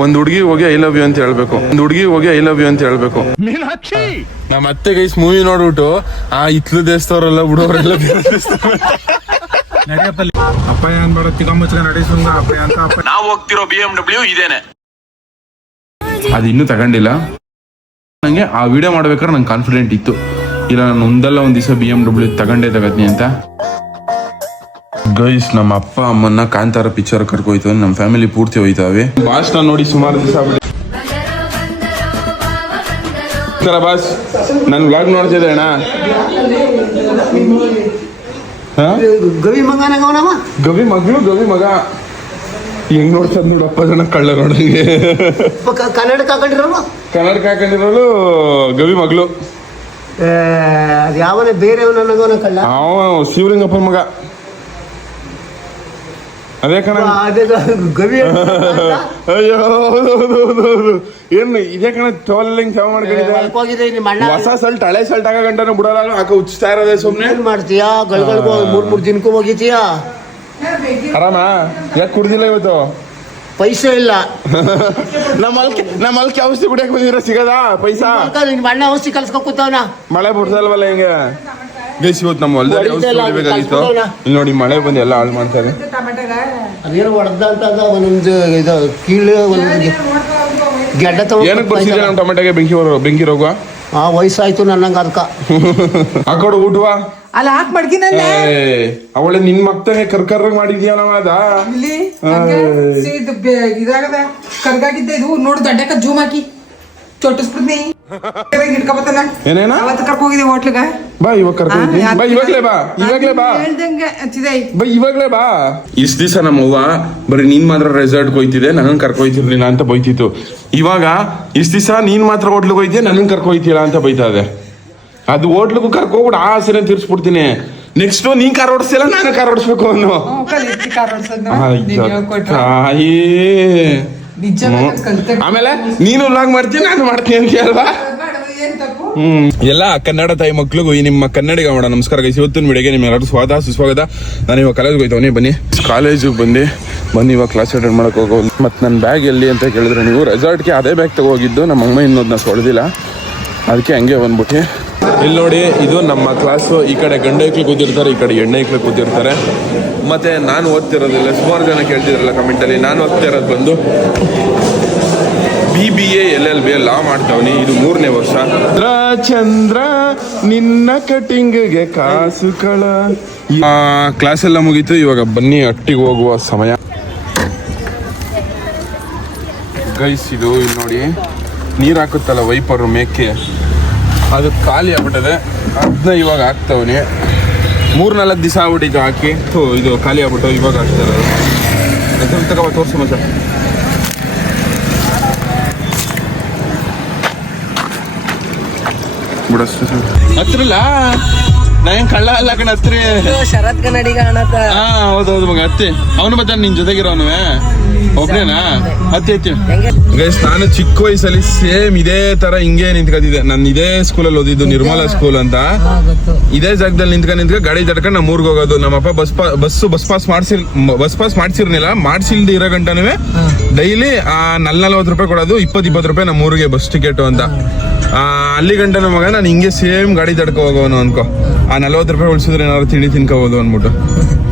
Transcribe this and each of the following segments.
ಒಂದ್ ಹುಡುಗಿ ಹೋಗಿ ಐ ಲವ್ ಯು ಅಂತ ಹೇಳ್ಬೇಕು. ಒಂದ್ ಹುಡುಗಿ ಹೋಗಿ ಐ ಲವ್ ಯು ಅಂತ ಹೇಳ್ಬೇಕು. ನಮ್ಮ ಅತ್ತೆ ಗೈಸ್ ಮೂವಿ ನೋಡ್ಬಿಟ್ಟು ಆ ಇತ್ಲು ದೇಶದವರೆಲ್ಲ ಬಿಡೋರೆಲ್ಲ ಅಪ್ಪಯ್ಯ ಅನ್ಬೇಡ ತಿಗಮುಚ್ಕ ನಡೆಸುಂಗ ಅಪ್ಪಯ್ಯ ಅಂತ ಅಪ್ಪ ನಾವು ಹೋಗ್ತಿರೋ ಬಿ ಎಂ ಡಬ್ಲ್ಯೂ ಇದೇನೆ. ಅದು ಇನ್ನೂ ತಗೊಂಡಿಲ್ಲ. ನಂಗೆ ಆ ವಿಡಿಯೋ ಮಾಡ್ಬೇಕಾದ್ರೆ ನಂಗೆ ಕಾನ್ಫಿಡೆಂಟ್ ಇತ್ತು. ಇಲ್ಲ ನಾನು ಒಂದಲ್ಲ ಒಂದ್ ದಿವಸ ಬಿ ಎಂ ಡಬ್ಲ್ಯೂ ತಗೊಂಡೇ ತಗತ್ನಿ ಅಂತ. ಗೈಸ್ ನಮ್ಮ ಅಪ್ಪ ಅಮ್ಮನ್ನ ಕಾಂತಾರ ಪಿಕ್ಚರ್ ಕರ್ಕೋಯ್ತು. ನಮ್ಮ ಫ್ಯಾಮಿಲಿ ಪೂರ್ತಿ ಹೋಯ್ತಾವೆ. ನಾನು ನೋಡಿ ಸುಮಾರು ದಿವಸ ಆಗ್ಬಿಟ್ಟು ಬಾಸ್ ನಾನು ವ್ಲಾಗ್ ನೋಡ್ತಿದ್ದೆ ಅಣ್ಣ. ಗವಿ ಮಂಗನಗವನವ ಗವಿ ಮಗಳು ಗವಿ ಮಗ. ಹೆಂಗ್ ನೋಡ್ತದ ನೋಡಪ್ಪ ಜನ ಕಳ್ಳ ಅಪ್ಪ ಕನ್ನಡಕ ಹಾಕೊಂಡಿರಲ್ವ ಕನ್ನಡಕ ಹಾಕೊಂಡಿರೋಳು ಗವಿ ಮಗಳು. ಯಾವನೇ ನಗವನ ಕಳ್ಳ? ಅವ ಶಿವಲಿಂಗಪ್ಪನ ಮಗ. ಅದೇ ಕಣ. ಅಯ್ಯೋ ಹೌದು. ಏನು ಇದೇ ಕಣ ಚಾವ ಮಾಡ್ಕೊಂಡಿದ್ದೆ ಹೋಗಿದೆ ನಿಮ್ಮ ಅಣ್ಣ. ಹೊಸ ಸಲ್ಟ್ ಹಳೆ ಸಲ್ಟ್ ಆಗ ಗಂಟನ ಬಿಡಲ್ಲ ಆಕ ಉಚ್ತಾ ಇರೋದೇ ಸುಮ್ಮನೆ ಏನ್ ಮಾಡ್ತೀಯಾ? ಗಳಿಗಳಿಗೂ ಮೂರ್ ಮೂರ್ ದಿನಕ್ಕೂ ಹೋಗಿತೀಯಾ ಆರಾಮ? ಯಾಕೆ ಕುಡ್ದಿಲ್ಲ ಇವತ್ತು? ಪೈಸೆ ಇಲ್ಲ. ನಮ್ಮ ಅಲ್ಕೆ ನಮ್ಮ ಅಲ್ಕೆ ಔಷಧಿ ಕುಡಿಯಕ್ ಬಂದಿರ ಸಿಗದಾ? ಪೈಸಾ? ಅಣ್ಣ ಔಷಧಿ ಕಲ್ಸ್ಕೊ ಕೂತವನ. ಮಳೆ ಬಿಡ್ತಲ್ವಲ್ಲ ಹಿಂಗೆ? ಗೈಸ್ ಇವತ್ತು ನಮ್ಮ ಹೊಲದಲ್ಲಿ ಔಷಧಿ ಹೊಡಿಬೇಕಾಗಿತ್ತು. ಇಲ್ಲಿ ನೋಡಿ ಮಳೆ ಬಂದು ಎಲ್ಲ ಹಾಳು ಮಾಡ್ತಾರೆ ಅದೇನು ಹೊಡೆದ ಅಂತ ಒಂದೊಂದು ಇದು ಕೀಳು ಒಂದೊಂದು ಗೆಡ್ಡ ಏನಕ್ಕೆ ಬರ್ಸಿದ್ರೆ ನಮ್ಮ ಟೊಮೆಟೊಗೆ ಬೆಂಕಿ ಬರೋ ಬೆಂಕಿ ರೋಗ? ಆ ವಯಸ್ಸಾಯ್ತು ನನ್ನಂಗ ಅದಕ್ಕ ಹಾಕೊಡು ಊಟವಾ? ಅಲ್ಲ ಹಾಕ್ ಅವಳೆ ನಿನ್ ಮಕ್ತಾನೆ ಮಾಡಿದ್ಯಾ ಮಾಡಿದ್ಯಾನವ ಅದ? ಇಲ್ಲಿ ಇದಾಗದ. ಕರ್ಗಾಗಿದ್ದೆ ಇದು. ನೋಡು ದಡ್ಡಕ್ಕ ಜೂಮ್ ಹಾಕಿ. ಚೊಟ್ಟಿಸ್ಬಿಡ್ನಿ ಹಿಡ್ಕೊಬತ್ತಲ್ಲ ಏನೇನ? ಅವತ್ತು ಕರ್ಕ ಹೋಗಿದ್ದೆ ಹೋಟ್ಲಿಗ. ಬಾ ಇವಾಗ ಕರ್ಕೊಂಡ್ ಬಾ ಇವಾಗ್ಲೇ ಬಾ ಇವಾಗ್ಲೇ ಬಾ. ಹೇಳ್ದಂಗೆ ಹಚ್ಚಿದೆ ಬಾ ಇವಾಗ್ಲೇ ಬಾ. ಇಷ್ಟ ದಿವಸ ನಮ್ಮವ್ವ ಬರೀ ನೀನ್ ಮಾತ್ರ ರೆಸಾರ್ಟ್ ಹೋಯ್ತಿದೆ ನನಗ್ ಕರ್ಕೊಯ್ತಿರ್ಲಿಲ್ಲ ಅಂತ ಬೈತಿತ್ತು. ಇವಾಗ ಇಷ್ಟ ದಿವಸ ನೀನ್ ಮಾತ್ರ ಹೋಟ್ಲಿಗೆ ಹೋಯ್ತಿದ್ದೆ ನನಗ್ ಕರ್ಕೊಯ್ತಿಲ್ಲ ಅಂತ ಬೈತಾ ಇದೆ. ಅದು ಹೋಟ್ಲಿಗೂ ಕರ್ಕೋಗ್ಬಿಟ್ಟು ಆ ಆಸೆನ ತೀರ್ಸ್ಬಿಡ್ತೀನಿ. ನೆಕ್ಸ್ಟ್ ನೀನ್ ಕಾರ್ ಓಡಿಸ್ತಿಲ್ಲ ನಾನು ಕಾರ್ ಓಡಿಸ್ಬೇಕು ಹೇಳ್ಕೊಟ್ರ. ತಾಯಿ ಆಮೇಲೆ ನೀನು ವ್ಲಾಗ್ ಮಾಡ್ತೀನಿ ನಾನು ಮಾಡ್ತೀನಿ ಅಂತ ಹೇಳ್ವಾ? ಹ್ಮ್. ಎಲ್ಲ ಕನ್ನಡ ತಾಯಿ ಮಕ್ಳಿಗೂ ಈ ನಿಮ್ಮ ಕನ್ನಡಿಗ ಮಾಡ ನಮಸ್ಕಾರ ಗೈಸ್. ಇವತ್ತಿನ ವಿಡಿಯೋಗೆ ನಿಮ್ಮೆಲ್ಲರೂ ಸ್ವಾಗತ ಸುಸ್ವಾಗತ. ನಾನು ಇವಾಗ ಕಾಲೇಜ್ಗೆ ಹೋಯ್ತವನಿ ಬನ್ನಿ. ಕಾಲೇಜಿಗೆ ಬಂದು ಬನ್ನಿ ಇವಾಗ ಕ್ಲಾಸ್ ಅಟೆಂಡ್ ಮಾಡಕ್ ಹೋಗೋದು ಮತ್ತು ನನ್ನ ಬ್ಯಾಗ್ ಎಲ್ಲಿ ಅಂತ ಕೇಳಿದ್ರೆ ನೀವು ರೆಸಾರ್ಟ್ಗೆ ಅದೇ ಬ್ಯಾಗ್ ತಗೋಗಿದ್ದು ನಮ್ಮ ಅಮ್ಮ ಇನ್ನೊಂದನ್ನ ಸೊಳ್ದಿಲ್ಲ ಅದಕ್ಕೆ ಹಂಗೆ ಬಂದ್ಬಿಟ್ಟು. ಇಲ್ಲಿ ನೋಡಿ ಇದು ನಮ್ಮ ಕ್ಲಾಸು ಈ ಕಡೆ ಗಂಡ ಐಕ್ಳು ಕೂತಿರ್ತಾರೆ ಈ ಕಡೆ ಎಣ್ಣೆ ಐಕ್ಳು ಕೂತಿರ್ತಾರೆ. ಮತ್ತೆ ನಾನು ಓದ್ತಿರೋದಿಲ್ಲ ಸುಮಾರು ಜನ ಕೇಳ್ತಿದ್ರಲ್ಲ ಕಮೆಂಟಲ್ಲಿ ನಾನು ಓದ್ತಿರೋದು ಬಂದು B B A L L B law ಮಾಡ್ತಾವನಿ. ಇದು ಮೂರನೇ ವರ್ಷ. ಚಂದ್ರ ಚಂದ್ರ ನಿನ್ನ ಕಟಿಂಗ್ಗೆ ಕಾಸು ಕಳ. ಕ್ಲಾಸ್ ಎಲ್ಲ ಮುಗೀತು. ಇವಾಗ ಬನ್ನಿ ಅಟ್ಟಿಗೆ ಹೋಗುವ ಸಮಯ. ಗೈಸ್ ಇದು ಇಲ್ಲಿ ನೋಡಿ ನೀರು ಹಾಕುತ್ತಲ್ಲ ವೈಪರು ಮೇಕೆ. ಅದು ಖಾಲಿ ಆಗ್ಬಿಟ್ಟದೆ. ಅದನ್ನ ಇವಾಗ ಹಾಕ್ತವನಿ. ಮೂರ್ ನಾಲ್ಕು ದಿವಸ ಆಗ್ಬಿಟ್ಟಿದ್ದು ಹಾಕಿ, ಥೂ, ಇದು ಖಾಲಿ ಆಗ್ಬಿಟ್ಟು ಇವಾಗ ಹಾಕ್ತಾರೆ ತಗೋ ತೋರಿಸು ಬಿಡಷ್ಟು ಹತ್ರಲ್ಲ? ನಾ ಏನ್ ಕಳ್ಳ ಅಲ್ಲ ಕಣ ಹತ್ರಿ. ಶರತ್ ಕನ್ನಡಿಗ ಹಾ ಹೌದೌದು ಮಗ ಹತ್ತಿ. ಅವನು ಬರ್ತಾನೆ ನಿನ್ ಜೊತೆಗಿರೋನು ಒಬ್ನೇನಾ? ಹತ್ತಿ ಹತ್ತಿ. ಗೈಸ್ ನಾನು ಚಿಕ್ಕ ವಯಸ್ಸಲ್ಲಿ ಸೇಮ್ ಇದೇ ತರ ಹಿಂಗೆ ನಿಂತ್ಕೊಂಡಿದ್ದೆ ನಾನು ಇದೇ ಸ್ಕೂಲಲ್ಲಿ ಓದಿದ್ದು ನಿರ್ಮಲಾ ಸ್ಕೂಲ್ ಅಂತ. ಇದೇ ಜಾಗದಲ್ಲಿ ನಿಂತ್ಕೊಂಡು ನಿಂತ್ಕೊಂಡು ಗಾಡಿ ತಡ್ಕೊಂಡು ನಮ್ಮ ಊರಿಗೆ ಹೋಗೋದು. ನಮ್ಮಪ್ಪ ಬಸ್ ಪಾ ಬಸ್ಸು ಬಸ್ ಪಾಸ್ ಮಾಡ್ಸಿರ್ ಬಸ್ ಪಾಸ್ ಮಾಡ್ಸಿರ್ನಿಲ್ಲ ಮಾಡ್ಸಿಲ್ದೆ ಇರೋ ಗಂಟನೂ ಡೈಲಿ ಆ ನಲ್ ನಲ್ವತ್ತು ರೂಪಾಯಿ ಕೊಡೋದು ಇಪ್ಪತ್ತು ಇಪ್ಪತ್ತು ರೂಪಾಯಿ ನಮ್ಮ ಊರಿಗೆ ಬಸ್ ಟಿಕೆಟ್ ಅಂತ. ಆ, ಅಲ್ಲಿ ಗಂಟ ನಮ್ಮ ಮಗ ನಾನು ಹಿಂಗೆ ಸೇಮ್ ಗಾಡಿ ತಡ್ಕೊ ಹೋಗೋನು ಅನ್ಕೋ. ಆ ನಲ್ವತ್ತು ರೂಪಾಯಿ ಉಳಿಸಿದ್ರೆ ಏನಾದ್ರು ತಿಂಡಿ ತಿನ್ಕೋಬಹುದು ಅಂದ್ಬಿಟ್ಟು.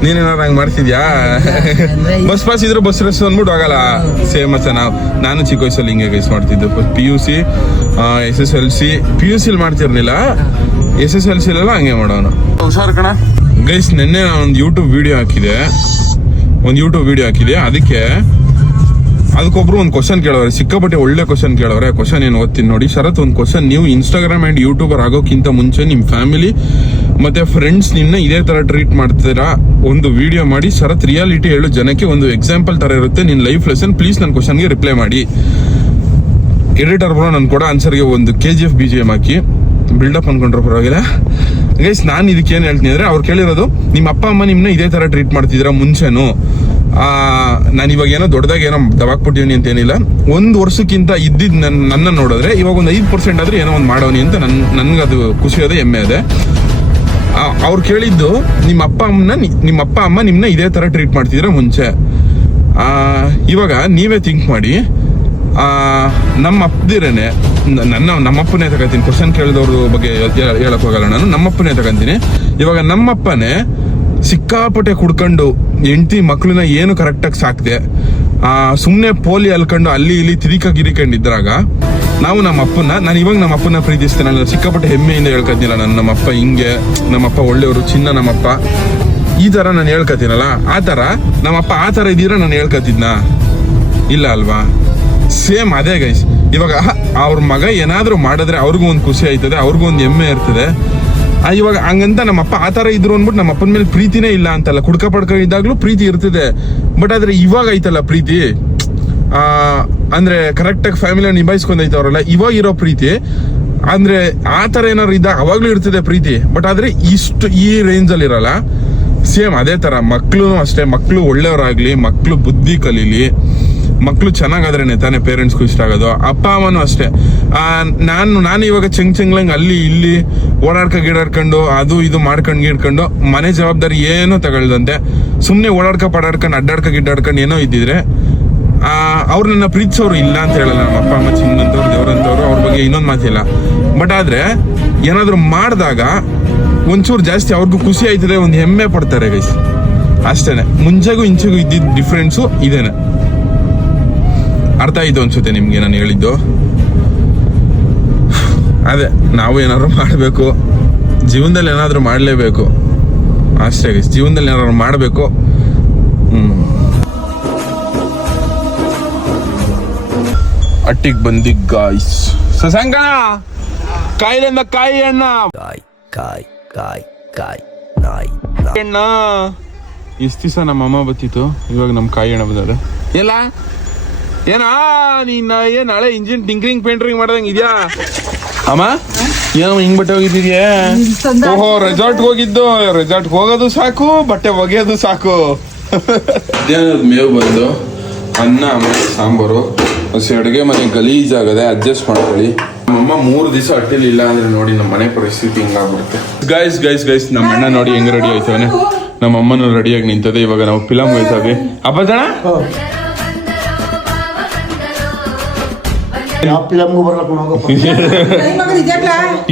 ನೀನೇನಾದ್ರು ಹಂಗೆ ಮಾಡ್ತಿದ್ಯಾ? ಬಸ್ ಪಾಸ್ ಇದ್ರೆ ಬಸ್ ರಸ್ ಅಂದ್ಬಿಟ್ಟು ಹೋಗಲ್ಲ ಸೇಮ್ ಅಷ್ಟೇ ನಾವು. ನಾನು ಚಿಕ್ಕ ವಯಸ್ಸಲ್ಲಿ ಹಿಂಗೆ guys ಮಾಡ್ತಿದ್ದು. P U C S S L C P U ಸಿಲಿ ಮಾಡ್ತಿರ್ಲಿಲ್ಲ. ಎಸ್ ಎಸ್ ಎಲ್ ಸಿಲೆಲ್ಲ ಹಂಗೆ ಮಾಡೋಣ ಹುಷಾರು ಕಣ. ಗೈಸ್ ನಿನ್ನೆ ನಾನು ಒಂದು ಯೂಟ್ಯೂಬ್ ವಿಡಿಯೋ ಹಾಕಿದೆ. ಒಂದು ಯೂಟ್ಯೂಬ್ ವಿಡಿಯೋ ಹಾಕಿದೆ. ಅದಕ್ಕೆ ಅದಕ್ಕೊಬ್ರು ಒಂದು ಕ್ವಶನ್ ಕೇಳೋರೆ, ಸಿಕ್ಕಾಪಟ್ಟೆ ಒಳ್ಳೆ ಕ್ವಶನ್ ಕೇಳೋರೆ. ಕ್ವಶನ್ ಏನು ಓದ್ತೀನಿ ನೋಡಿ. ಶರತ್, ಒಂದು ಕ್ವಶನ್ ನೀವು ಇನ್ಸ್ಟಾಗ್ರಾಮ್ ಆ್ಯಂಡ್ ಯೂಟ್ಯೂಬರ್ ಆಗೋಕ್ಕಿಂತ ಮುಂಚೆ ನಿಮ್ಮ ಫ್ಯಾಮಿಲಿ ಮತ್ತೆ ಫ್ರೆಂಡ್ಸ್ ನಿನ್ನ ಇದೇ ಥರ ಟ್ರೀಟ್ ಮಾಡ್ತೀರಾ ಒಂದು ವಿಡಿಯೋ ಮಾಡಿ. ಶರತ್ ರಿಯಾಲಿಟಿ ಹೇಳು. ಜನಕ್ಕೆ ಒಂದು ಎಕ್ಸಾಂಪಲ್ ಥರ ಇರುತ್ತೆ. ನಿನ್ನ ಲೈಫ್ ಲೆಸನ್ ಪ್ಲೀಸ್ ನನ್ನ ಕ್ವಶನ್ಗೆ ರಿಪ್ಲೈ ಮಾಡಿ. ಎಡಿಟರ್ ಬ್ರೋ, ನಾನು ಕೂಡ ಆನ್ಸರ್ಗೆ ಒಂದು K G F B G M ಹಾಕಿ. ಬಿಲ್ಡಪ್ ಅನ್ಕೊಂಡ್ರೆ ಪರವಾಗಿಲ್ಲ. ಗೈಸ್ ನಾನು ಇದಕ್ಕೆ ಏನು ಹೇಳ್ತೀನಿ ಅಂದರೆ ಅವ್ರು ಕೇಳಿರೋದು, ನಿಮ್ಮ ಅಪ್ಪ, ಅಮ್ಮ ನಿಮ್ಮನ್ನ ಇದೇ ಥರ ಟ್ರೀಟ್ ಮಾಡ್ತಿದ್ದೀರಾ ಮುಂಚೆನೂ? ನಾನು ಇವಾಗ ಏನೋ ದೊಡ್ಡದಾಗಿ ಏನೋ ದವಾಕ್ಬಿಟ್ಟಿದ್ದೀನಿ ಅಂತ ಏನಿಲ್ಲ. ಒಂದು ವರ್ಷಕ್ಕಿಂತ ಇದ್ದಿದ್ದು ನನ್ನ ನನ್ನ ನೋಡಿದ್ರೆ ಇವಾಗ ಒಂದು ಐದು ಪರ್ಸೆಂಟ್ ಆದ್ರೆ ಏನೋ ಒಂದು ಮಾಡೋನಿ ಅಂತ ನನ್, ನನ್ಗೆ ಅದು ಖುಷಿ ಅದೇ, ಹೆಮ್ಮೆ ಅದೇ. ಅವ್ರು ಕೇಳಿದ್ದು, ನಿಮ್ಮ ಅಪ್ಪ, ಅಮ್ಮನ ನಿಮ್ಮ ಅಪ್ಪ, ಅಮ್ಮ ನಿಮ್ಮನ್ನ ಇದೇ ಥರ ಟ್ರೀಟ್ ಮಾಡ್ತಿದ್ದೀರಾ ಮುಂಚೆ? ಇವಾಗ ನೀವೇ ಥಿಂಕ್ ಮಾಡಿ ನಮ್ಮ ಅಪ್ಪದಿರೇನೆ ನನ್ನ, ನಮ್ಮಪ್ಪನೇ ತಗೋತೀನಿ. ಕ್ವಶನ್ ಕೇಳಿದವ್ರ ಬಗ್ಗೆ ಹೇಳಕ್ ಹೋಗಲ್ಲ ನಾನು. ನಮ್ಮಪ್ಪನೇ ತಗೊಂತೀನಿ. ಇವಾಗ ನಮ್ಮಪ್ಪನೇ ಸಿಕ್ಕಾಪಟ್ಟೆ ಕುಡ್ಕೊಂಡು ಹೆಂಡತಿ ಮಕ್ಕಳನ್ನ ಏನು ಕರೆಕ್ಟಾಗಿ ಸಾಕ್ದೆ, ಆ ಸುಮ್ಮನೆ ಪೋಲಿ ಅಲ್ಕೊಂಡು ಅಲ್ಲಿ ಇಲ್ಲಿ ತಿರಿಕ ಗಿರಿಕೊಂಡಿದ್ರಾಗ ನಾವು ನಮ್ಮ ಅಪ್ಪನ ನಾನು ಇವಾಗ ನಮ್ಮ ಅಪ್ಪನ ಪ್ರೀತಿಸ್ತೇನೆ. ನಾನು ಸಿಕ್ಕಾಪಟ್ಟೆ ಹೆಮ್ಮೆಯಿಂದ ಹೇಳ್ಕೊತೀನಲ್ಲ ನಾನು ನಮ್ಮಪ್ಪ ಹಿಂಗೆ, ನಮ್ಮಪ್ಪ ಒಳ್ಳೆಯವರು, ಚಿನ್ನ ನಮ್ಮಪ್ಪ. ಈ ತರ ನಾನು ಹೇಳ್ಕೊತೀನಲ್ಲ. ಆ ತರ, ನಮ್ಮಪ್ಪ ಆ ತರ ಇದ್ದೀರ ನಾನು ಹೇಳ್ಕೊತಿದ್ನ? ಇಲ್ಲ ಅಲ್ವಾ? ಸೇಮ್ ಅದೇ ಗೈಸ್ ಇವಾಗ ಅವ್ರ ಮಗ ಏನಾದರೂ ಮಾಡಿದ್ರೆ ಅವ್ರಿಗೂ ಒಂದು ಖುಷಿ ಆಯ್ತದೆ, ಅವ್ರಿಗೂ ಒಂದು ಹೆಮ್ಮೆ ಇರ್ತದೆ. ಇವಾಗ ಹಂಗಂತ ನಮ್ಮಪ್ಪ ಆ ಥರ ಇದ್ರು ಅಂದ್ಬಿಟ್ಟು ನಮ್ಮ ಅಪ್ಪನ ಮೇಲೆ ಪ್ರೀತಿನೇ ಇಲ್ಲ ಅಂತಲ್ಲ. ಕುಡ್ಕ ಪಡ್ಕ ಇದ್ದಾಗ್ಲೂ ಪ್ರೀತಿ ಇರ್ತದೆ. ಬಟ್ ಆದ್ರೆ ಇವಾಗ ಐತಲ್ಲ ಪ್ರೀತಿ? ಅಂದ್ರೆ ಕರೆಕ್ಟಾಗಿ ಫ್ಯಾಮಿಲಿ ನಿಭಾಯಿಸ್ಕೊಂಡೈತವ್ರಲ್ಲ ಇವಾಗ ಇರೋ ಪ್ರೀತಿ. ಅಂದ್ರೆ ಆ ಥರ ಏನಾದ್ರು ಇದ್ದಾಗ ಅವಾಗಲೂ ಇರ್ತದೆ ಪ್ರೀತಿ. ಬಟ್ ಆದ್ರೆ ಇಷ್ಟು ಈ ರೇಂಜ್ ಅಲ್ಲಿ ಇರಲ್ಲ. ಸೇಮ್ ಅದೇ ತರ ಮಕ್ಕಳು ಅಷ್ಟೇ ಮಕ್ಕಳು ಒಳ್ಳೆಯವರಾಗ್ಲಿ ಮಕ್ಕಳು ಬುದ್ಧಿ ಕಲೀಲಿ. ಮಕ್ಳು ಚೆನ್ನಾಗಾದ್ರೇನೆ ತಾನೇ ಪೇರೆಂಟ್ಸ್ಗೂ ಇಷ್ಟ ಆಗೋದು, ಅಪ್ಪ ಅಮ್ಮನೂ ಅಷ್ಟೇ. ನಾನು ನಾನು ಇವಾಗ ಚೆಂಗ್ ಚೆಂಗ್ಲಂಗ್ ಅಲ್ಲಿ ಇಲ್ಲಿ ಓಡಾಡ್ಕ ಗಿಡಾಡ್ಕೊಂಡು, ಅದು ಇದು ಮಾಡ್ಕೊಂಡು ಗಿಡ್ಕೊಂಡು ಮನೆ ಜವಾಬ್ದಾರಿ ಏನೂ ತಗೊಳ್ದಂತೆ. ಸುಮ್ಮನೆ ಓಡಾಡ್ಕ ಪಡಾಡ್ಕೊಂಡು, ಅಡ್ಡಾಡ್ಕ ಗಿಡ್ಡಾಡ್ಕೊಂಡು ಏನೋ ಇದ್ದಿದ್ರೆ ಅವ್ರು ನನ್ನ ಪ್ರೀತಿಸೋರು ಇಲ್ಲ ಅಂತ ಹೇಳಲ್ಲ. ನಮ್ಮ ಅಪ್ಪ, ಅಮ್ಮ ಚಿನ್ನಂತವ್ರು ದೇವ್ರಂತವ್ರು, ಅವ್ರ ಬಗ್ಗೆ ಇನ್ನೊಂದು ಮಾತಿಲ್ಲ ಬಟ್ ಆದ್ರೆ ಏನಾದರೂ ಮಾಡಿದಾಗ ಒಂಚೂರು ಜಾಸ್ತಿ ಅವ್ರಿಗೂ ಖುಷಿ ಆಯ್ತದೆ, ಒಂದು ಹೆಮ್ಮೆ ಪಡ್ತಾರೆ ಗೈಸ್ ಅಷ್ಟೇನೆ. ಮುಂಚೆಗೂ ಇಂಚೆಗೂ ಇದ್ದಿದ್ದ ಡಿಫ್ರೆನ್ಸು ಇದೇನೆ. ಅರ್ಥ ಆಯ್ತು ಅನ್ಸುತ್ತೆ ನಿಮ್ಗೆ ನಾನು ಹೇಳಿದ್ದು. ಅದೇ ನಾವು ಏನಾದ್ರು ಮಾಡಬೇಕು. ಜೀವನದಲ್ಲಿ ಏನಾದರೂ ಮಾಡಲೇಬೇಕು. ಅಷ್ಟೇ ಗೈಸ್ ಜೀವನದಲ್ಲಿ ಏನಾದ್ರು ಮಾಡಬೇಕು. ಹ್ಮ್. ಅಟ್ಟಿಗೆ ಬಂದಿ ಗಾಯ್ಸ್ ಸಸಂಗ ಕಾಯಿಲೆಂದ ಕಾಯಿ ಅಣ್ಣ. ಕಾಯ್ ಕಾಯ್ ಕಾಯ್ ಕಾಯ್ ನಾಯ್ ಅಣ್ಣ. ಇಷ್ಟು ದಿವಸ ನಮ್ಮ ಅಮ್ಮ ಬತ್ತಿತ್ತು ಇವಾಗ ನಮ್ಮ ಕಾಯಿ ಅಣ್ಣ ಬಂದಾರೆ. ಎಲ್ಲ? ಏನಾ ನೀನ್ ಏನ್ ನಾಳೆ ಇಂಜಿನ್ ಟಿಂಕ್ರಿಂಗ್ ಪೇಂಟ್ರಿಂಗ್ ಮಾಡ್ದಂಗ ಇದ್ಯಾ? ಅಮ್ಮ ಏನೋ ಹಿಂಗ್ ಬಟ್ಟೆ ಹೋಗಿದ್ದೀಯಾ ಓಹೋ ರೆಸಾರ್ಟ್ ಹೋಗಿದ್ದು. ರೆಸಾರ್ಟ್ ಹೋಗೋದು ಸಾಕು, ಬಟ್ಟೆ ಒಗೆಯೋದು ಸಾಕು. ಮಧ್ಯಾಹ್ನದ ಮೇವು ಬಂದು ಅನ್ನ, ಆಮೇಲೆ ಸಾಂಬಾರು. ಹಸಿ ಅಡುಗೆ ಮನೆ ಗಲೀಜಾಗದೆ ಅಡ್ಜಸ್ಟ್ ಮಾಡ್ಕೊಳ್ಳಿ. ನಮ್ಮಮ್ಮ ಮೂರು ದಿವಸ ಅಟ್ಟಿಲಿಲ್ಲ ಅಂದ್ರೆ ನೋಡಿ ನಮ್ಮ ಮನೆ ಪರಿಸ್ಥಿತಿ ಹಿಂಗಾಗ್ಬಿಡುತ್ತೆ. ಗೈಸ್ ಗೈಸ್ ಗೈಸ್ ನಮ್ಮ ಅಣ್ಣ ನೋಡಿ ಹೆಂಗ್ ರೆಡಿ ಆಯ್ತವನೆ. ನಮ್ಮ ಅಮ್ಮನೂ ರೆಡಿಯಾಗಿ ನಿಂತದೆ ಇವಾಗ ನಾವು ಫಿಲಮ್ ಹೋಯ್ತಾವೆ. ಅಪ್ಪ ಜನ ಯಾವ ಫಿಲಮ್ಗೂ ಬರ್ಬೇಕು